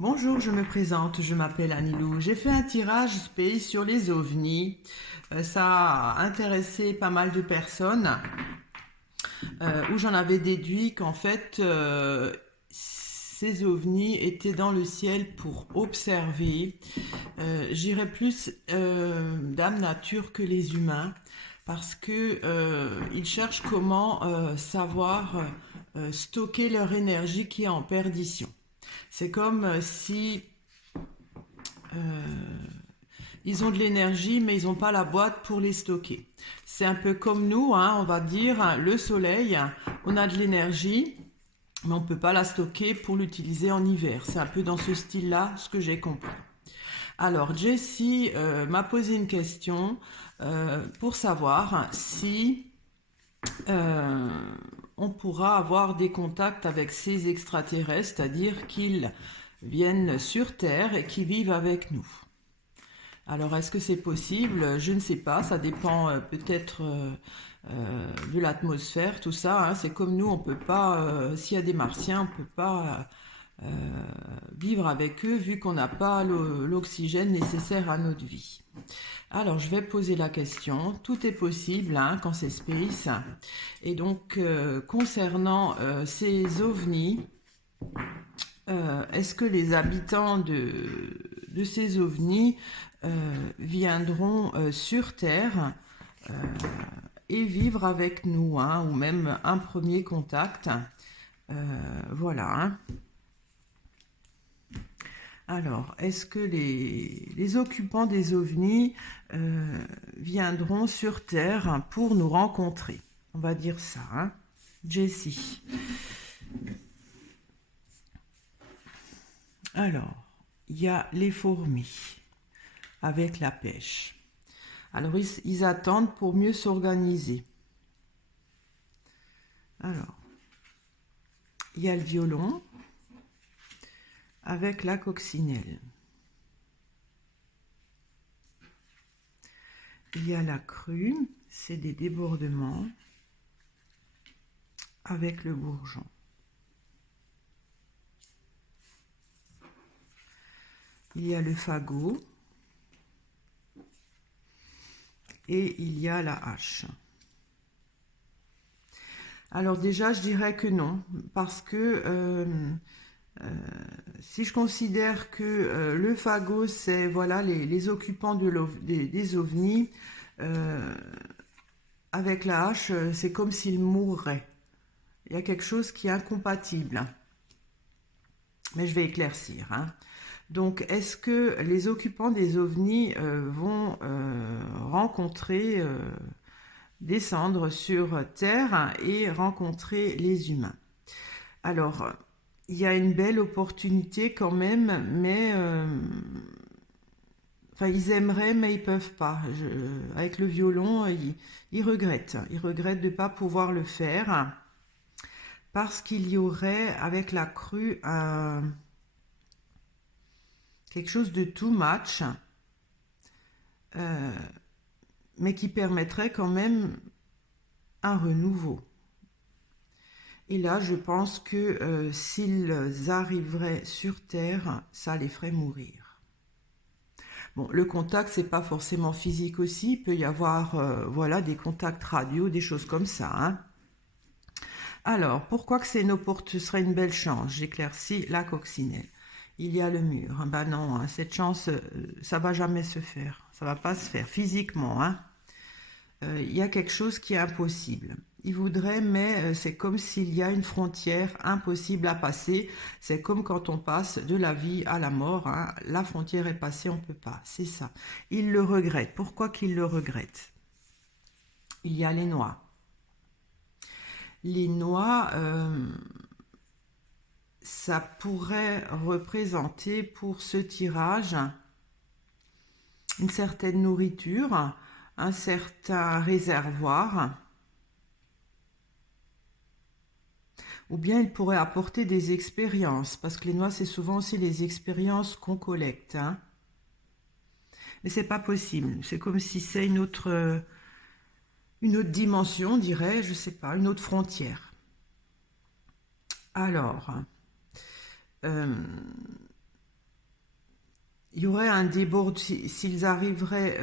Bonjour, je me présente, je m'appelle Anilou. J'ai fait un tirage space sur les ovnis. Ça a intéressé pas mal de personnes, où j'en avais déduit qu'en fait, ces ovnis étaient dans le ciel pour observer. J'irais plus d'âme nature que les humains, parce que ils cherchent comment savoir stocker leur énergie qui est en perdition. C'est comme si ils ont de l'énergie, mais ils n'ont pas la boîte pour les stocker. C'est un peu comme nous, hein, on va dire, le soleil, on a de l'énergie, mais on ne peut pas la stocker pour l'utiliser en hiver. C'est un peu dans ce style-là, ce que j'ai compris. Alors, Jessie m'a posé une question pour savoir si euh, on pourra avoir des contacts avec ces extraterrestres, c'est-à-dire qu'ils viennent sur Terre et qui vivent avec nous. Alors, est-ce que c'est possible? Je ne sais pas, ça dépend peut-être de l'atmosphère, tout ça, hein. C'est comme nous, on peut pas, s'il y a des martiens, on peut pas vivre avec eux vu qu'on n'a pas l'oxygène nécessaire à notre vie. Alors, je vais poser la question. Tout est possible hein, quand c'est space. Et donc, concernant ces ovnis, est-ce que les habitants de ces ovnis viendront sur Terre et vivre avec nous, hein, ou même un premier contact? Voilà. Hein. Alors, est-ce que les occupants des ovnis viendront sur Terre pour nous rencontrer? On va dire ça, hein. Jessie. Alors, il y a les fourmis avec la pêche. Alors, ils attendent pour mieux s'organiser. Alors, il y a le violon avec la coccinelle. Il y a la crue, c'est des débordements avec le bourgeon. Il y a le fagot et il y a la hache. Alors déjà, je dirais que non, parce que si je considère que le fagot, c'est voilà les occupants des ovnis, avec la hache, c'est comme s'ils mourraient. Il y a quelque chose qui est incompatible. Mais je vais éclaircir. Hein. Donc, est-ce que les occupants des ovnis vont rencontrer, descendre sur Terre et rencontrer les humains? Alors, il y a une belle opportunité quand même, mais enfin, ils aimeraient, mais ils peuvent pas. Avec le violon, ils regrettent. Ils regrettent de ne pas pouvoir le faire parce qu'il y aurait, avec la crue, quelque chose de too much, mais qui permettrait quand même un renouveau. Et là, je pense que s'ils arriveraient sur Terre, ça les ferait mourir. Bon, le contact, c'est pas forcément physique aussi. Il peut y avoir, voilà, des contacts radio, des choses comme ça. Hein. Alors, pourquoi que ce serait une belle chance? J'éclaircis la coccinelle. Il y a le mur. Ben non, hein, cette chance, ça va jamais se faire. Ça va pas se faire physiquement. Hein. Il y a quelque chose qui est impossible. Il voudrait, mais c'est comme s'il y a une frontière impossible à passer. C'est comme quand on passe de la vie à la mort. Hein. La frontière est passée, on ne peut pas. C'est ça. Il le regrette. Pourquoi qu'il le regrette? Il y a les noix. Les noix, ça pourrait représenter pour ce tirage une certaine nourriture, un certain réservoir, ou bien il pourrait apporter des expériences, parce que les noix, c'est souvent aussi les expériences qu'on collecte. Hein. Mais c'est pas possible. C'est comme si c'est une autre dimension, on dirait, je sais pas, une autre frontière. Alors, il y aurait un débord, s'ils arriveraient,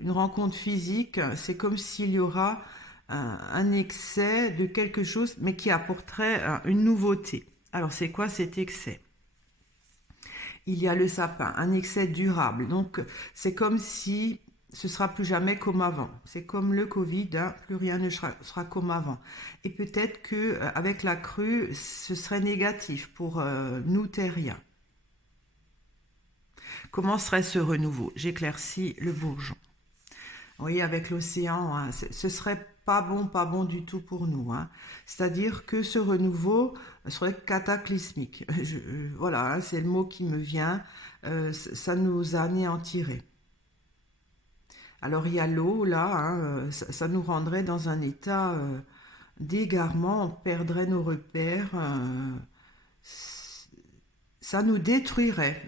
une rencontre physique, c'est comme s'il y aura un excès de quelque chose, mais qui apporterait une nouveauté. Alors, c'est quoi cet excès? Il y a le sapin, un excès durable. Donc, c'est comme si ce sera plus jamais comme avant. C'est comme le Covid, hein, plus rien ne sera comme avant. Et peut-être que avec la crue, ce serait négatif pour nous terriens. Comment serait ce renouveau? J'éclaircis le bourgeon. Oui, avec l'océan, hein, ce serait pas bon du tout pour nous, hein. C'est-à-dire que ce renouveau serait cataclysmique. Voilà, hein, c'est le mot qui me vient. Ça nous anéantirait. Alors il y a l'eau là, hein, ça nous rendrait dans un état d'égarement, on perdrait nos repères, ça nous détruirait.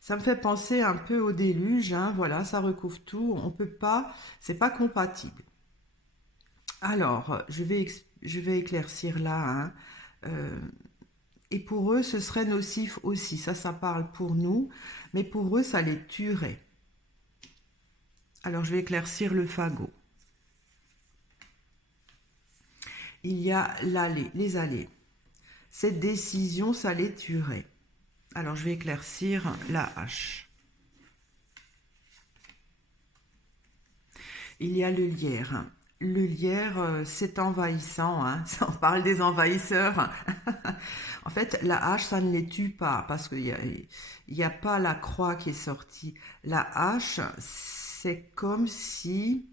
Ça me fait penser un peu au déluge, hein, voilà, ça recouvre tout, on peut pas, c'est pas compatible. Alors, je vais éclaircir là, hein, euh, et pour eux, ce serait nocif aussi, ça parle pour nous, mais pour eux, ça les tuerait. Alors, je vais éclaircir le fagot. Il y a l'allée, les allées. Cette décision, ça les tuerait. Alors, je vais éclaircir la hache. Il y a le lierre. Le lierre, c'est envahissant, hein. On parle des envahisseurs. En fait, la hache, ça ne les tue pas, parce qu'il y a pas la croix qui est sortie. La hache, c'est comme si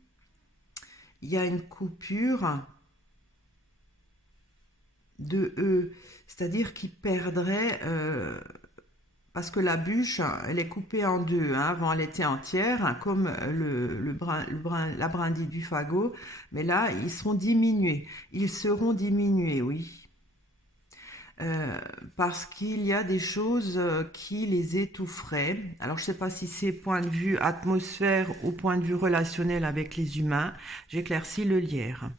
il y a une coupure de eux, c'est-à-dire qu'ils perdraient, parce que la bûche, elle est coupée en deux, hein. Avant elle était entière, hein, comme la brindille du fagot, mais là ils seront diminués, oui. Parce qu'il y a des choses qui les étoufferaient. Alors je ne sais pas si c'est point de vue atmosphère ou point de vue relationnel avec les humains. J'éclaircis le lierre.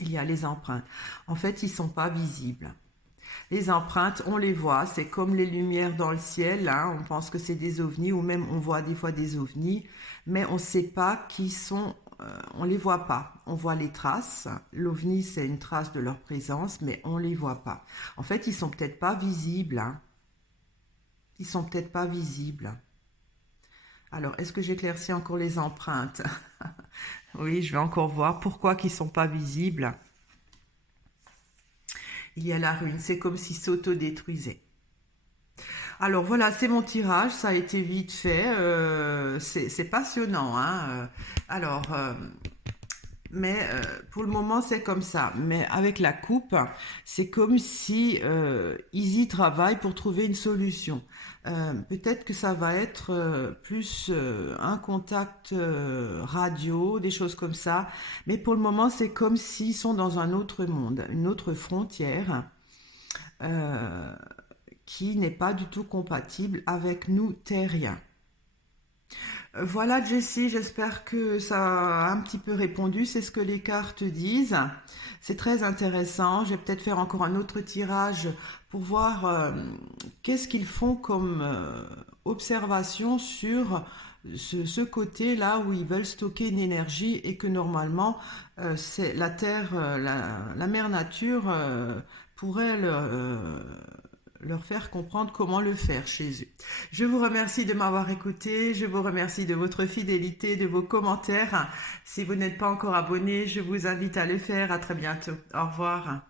Il y a les empreintes. En fait, ils ne sont pas visibles. Les empreintes, on les voit, c'est comme les lumières dans le ciel, hein, on pense que c'est des ovnis, ou même on voit des fois des ovnis, mais on ne sait pas qui sont, on ne les voit pas. On voit les traces, l'ovni c'est une trace de leur présence, mais on ne les voit pas. En fait, ils sont peut-être pas visibles, hein. Ils sont peut-être pas visibles. Alors, est-ce que j'éclaircis encore les empreintes? Oui, je vais encore voir pourquoi ils ne sont pas visibles. Il y a la ruine, c'est comme s'ils s'auto-détruisaient. Alors voilà, c'est mon tirage, ça a été vite fait, c'est passionnant, hein. Alors, mais pour le moment c'est comme ça. Mais avec la coupe, c'est comme si ils y travaillent pour trouver une solution. Peut-être que ça va être plus un contact radio, des choses comme ça. Mais pour le moment, c'est comme s'ils sont dans un autre monde, une autre frontière. euh, qui n'est pas du tout compatible avec nous terriens. Voilà Jessie, j'espère que ça a un petit peu répondu, c'est ce que les cartes disent. C'est très intéressant, je vais peut-être faire encore un autre tirage pour voir qu'est-ce qu'ils font comme observation sur ce côté-là où ils veulent stocker une énergie et que normalement c'est la terre, la mère nature pourrait leur faire comprendre comment le faire chez eux. Je vous remercie de m'avoir écouté, je vous remercie de votre fidélité, de vos commentaires. Si vous n'êtes pas encore abonné, je vous invite à le faire. À très bientôt. Au revoir.